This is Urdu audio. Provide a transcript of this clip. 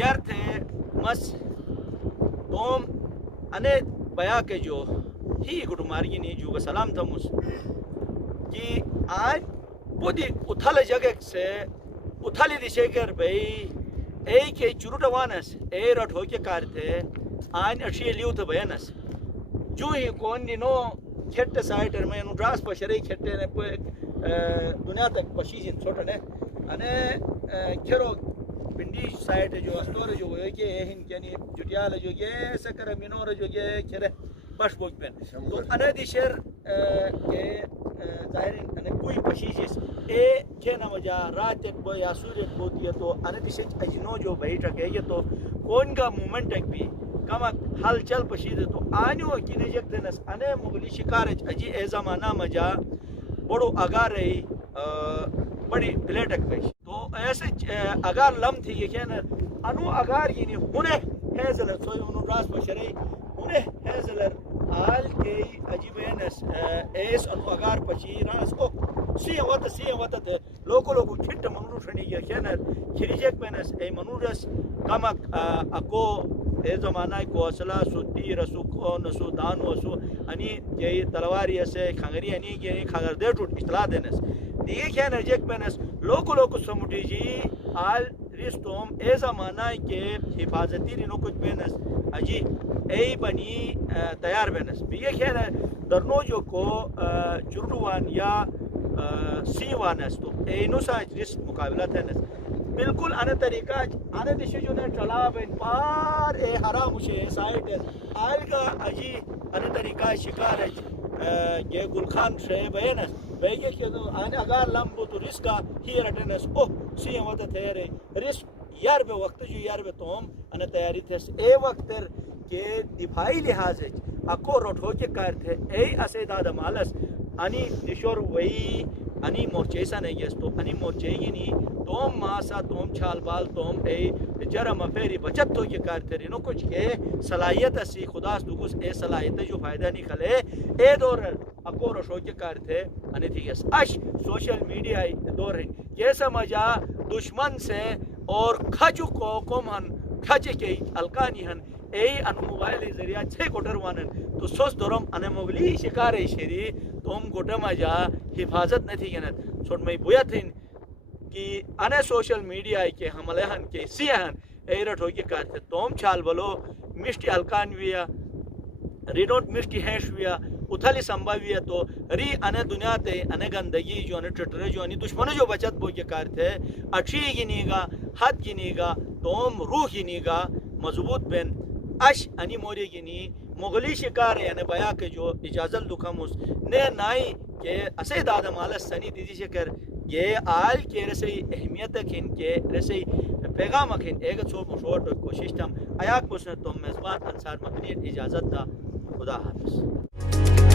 یار تھے مس توم انے بیا کے جو ہی گٹو مارگی نہیں جو سلام تھا مس کہ آج پودی اتھل جگہ سے اتھلی دی شیکر بھئی اے کے چروٹ وانس اے رٹ ہو کے کار تھے آج اچھی لیو تھا بیانس جو ہی کون دی نو کھٹ سائٹر میں نو ڈراس پشرے کھٹے نے پوئے دنیا تک پشیجن چھوٹا نے انے کھرو پنڈی سائٹ جو استور جو ہوئے کہ ہن کینی جٹیال جو گے سکر مینور جو گے کھرے بش بوج پین تو انے دی شیر کے ظاہرین انے کوئی پشیجس اے کھینا مجا راتت بو یا سورت بو دیا تو انے دی شیر اجنو جو بیٹھا گئے یہ تو کون کا مومنٹ ایک بھی کما حل چل پشید تو آنیو کینے جگ دنس انے مغلی شکارج اجی اے زمانہ مجا بڑو اگار رہی بڑی پلیٹک پیش تو ایسے اگار لم تھی یہ کہنا انو اگار یعنی ہونے ہیزلر سوئی انو راس پشرے ہونے ہیزلر آل کے عجیب اینس ایس انو اگار پچی راس کو سی وطا تھے لوگو چھٹ منورو شنی یہ کہنا کھریجیک پینس اے منورس کمک اکو اے زمانہ کو اصلا سو تیر سو کون سو دانو سو انی یہ تلواری اسے کھنگری انی یہ کھنگر دے ٹوٹ اطلاع دینس دیگه کیا نرجیک پینس لوکو سمٹی جی آل رستوم اے زمانہ کے حفاظتی رینو کچھ پینس اجی ای بنی تیار پینس بیگه کیا درنو جو کو چروان یا سی وانس تو اینو سا رس مقابلہ تینس بالکل آنے طریقہ آنے دیشی جو نے چلا بین پار اے حرام شے سائٹ ہے آل کا اجی آنے طریقہ شکار ہے یہ گلخان شے بینس بیگه که آن اگر لامبو تو ریسکا هی رٹنس اوه سی وقت تیاره ریسک یار به وقت جو یار به توم آن تیاری تھس ای وقت تر که دفاعی لحاظ اکو روٹو کے کار تھے ای اسے دادا مالس انی نشور وی انی مورچے سا نہیں ہے تو انی مورچے گی نہیں توم ماسا توم چھال بال توم ای جرم فیری بچت تو کے کار تھے نو کچھ کے صلاحیت اسی خدا دوس اے صلاحیت جو فائدہ نہیں کھلے اے دور اکو رشو کے کار تھے انی تھی گس اش سوشل میڈیا دور ہے یہ سمجھا دشمن سے اور کھجو کو کومن کھجے کے الکانی ہن ای ان موبائل ذریعہ چھ کوٹر وانن تو سوس دورم ان مغلی شکار شری توم گوٹا مجا حفاظت نہ تھی گنت چھوٹ میں بویا تھین کہ ان سوشل میڈیا کے حملے ہن کے سیہن ای رٹو کے کار تھے توم چھال بلو مشتی الکان ویا ریڈونٹ مشتی ہیش ویا اتھلی سمبھاویہ تو ری انے دنیا تے انے گندگی جو انے ٹٹرے جو انی دشمنوں جو بچت بو کے کار تھے اچھی گنی گا حد گنی گا توم روح گنی گا مضبوط بین اش انی موری گنی مغلی شکار یعنی بیا کے جو اجازت دکھمس نے نائی کہ اسے دادا مالس سنی دیدی شکر یہ آل کے رسی اہمیت کھن کے رسی پیغام کھن ایک چھو مشور کوشش تم ایاک پوچھنے تم میزبان انصار مکنی اجازت دا خدا حافظ